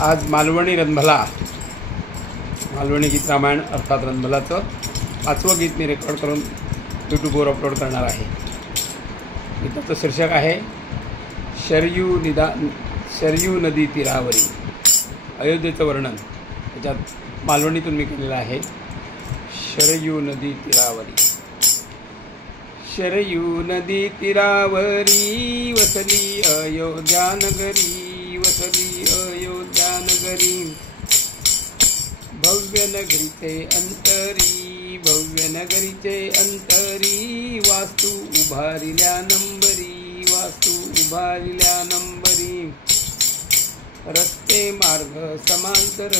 आज मालवणी रणभला, मालवणी गीत रामायण अर्थात रणभलाचं 5वं गीत मी रेकॉर्ड करून यूट्यूबवर अपलोड करणार आहे. गीताचं शीर्षक आहे शरयू नदी तीरावरी. अयोध्येचं वर्णन त्याच्यात मालवणीतून मी केलेलं आहे. शरयू नदी तीरावरी. शरयू नदी तीरावरी वसली अयोध्या नगरी, वसली अयोध्या नगरी. भव्य नगरीचे अंतरी, भव्य नगरीचे अंतरी. वास्तू उभारिल्या नंबरी, वास्तू उभारिल्या नंबरी. रस्ते मार्ग समांतर,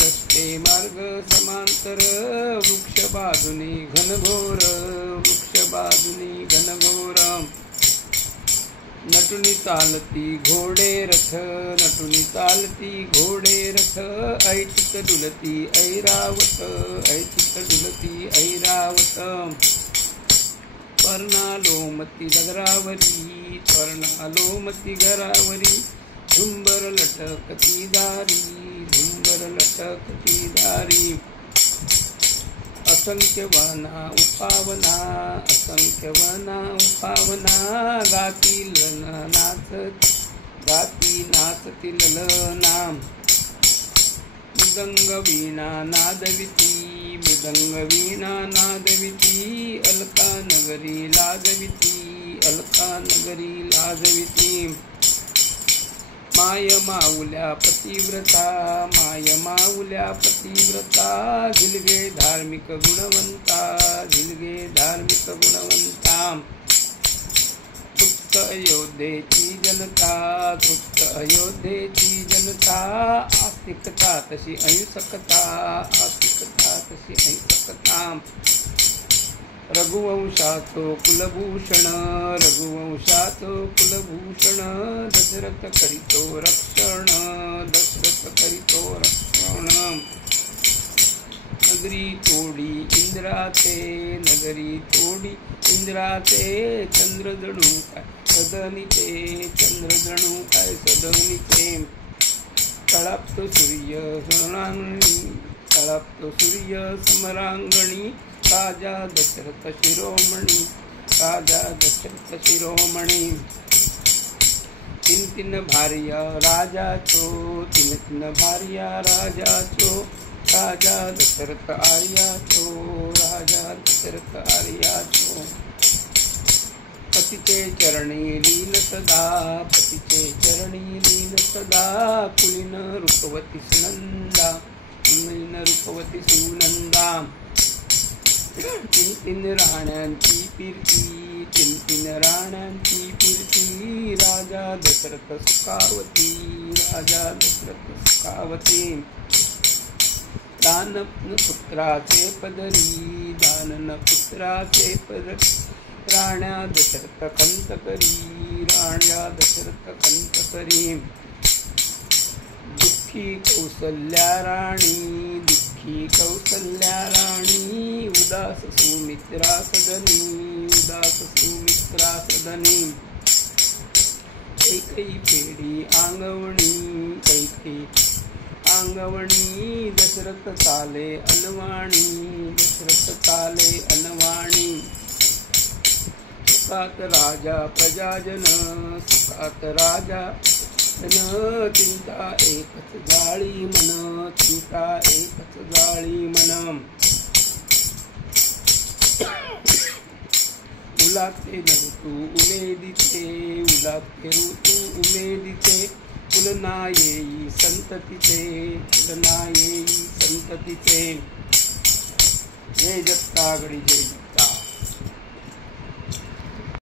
रस्ते मार्ग समांतर. वृक्ष बाजूनी घनघोर, वृक्ष बाजूनी घनघोर. नटुनी चालती घोडे रथ, नटुनी चालती घोडे रथ. ऐचित डुलती ऐरावत, ऐचित डुलती ऐरावत. पर्णालोमती डगरावरी, पर्णालोमती घरावरी. झुंबर लटकती दारी, झुंबर लटकती दारी. असंख्य वना उपावना, असंख्य वना उपावना. गातील नाचत, गाती नाचतील ललना. मृदंग वीणा नादविती, मृदंग वीणा नादविती. अलका नगरी लाजविती, अलका नगरी लाजविती. माय माऊल्या पतिव्रता, माय माऊल्या पतिव्रता. झिलगे धार्मिक गुणवंता, झिलगे धार्मिक गुणवंता. तृप्त अयोध्येची जनता, तृप्त अयोध्येची जनता. आस्तिकता तशी अहिंसकता, आस्तिकता तशी अहिंसकता. रघुवंशाचो कुलभूषण, रघुवंशाचो कुलभूषण. दशरथ करीतो रक्षण, दशरथ करीतो रक्षण. नगरी तोडी इंद्राचे, नगरी तोडी इंद्राचे. चंद्र जणू काय सदनीचे, चंद्र जणू काय सदनीचे. तळापतो सूर्य समरांगणी, तळापतो सूर्य समरांगणी. राजा दशरथ शिरोमणी, राजा दशरथ शिरोमणी. तीन तीन भार्या राजाचो, तीन तीन भार्या राजाचो. राजा दशरथ आर्याचो, राजा दशरथ आर्याचो. पतीचे चरणी लीन सदा, पतीचे चरणी लीन सदा. कुलीन रूपवती सुनंदा, कुलीन रूपवती सुनंदा. तीन तीन राण्यांची कीर्ती, तीन तीन राण्यांची कीर्ती. राजा दशरथ सुखावती, राजा दशरथ सुखावती. दानन पुत्राचे पदरी, दानन पुत्राचे पदरी. राण्या दशरथ कंत करी, राण्या दशरथ कंत करी. दुःखी कौसल्या राणी, दुःखी कौसल्या राणी. उदास सुमित्रा सदनी, उदास सुमित्रा सदनी. कैकई फेडी अंगवणी, कैकई अंगवणी. दशरथ चाले अनवाणी, दशरथ चाले अनवाणी. सुखात राजा प्रजाजन, सुखात राजा जन. चिंता एकच जाळी मन, चिंता एकच जाळी मन. उलाते ऋतू उमेदीचे, उलाते ऋतू उमेदीचे. पुलना येई संततीचे, पुलना येई संततीचे. जय दत्तागडी जय.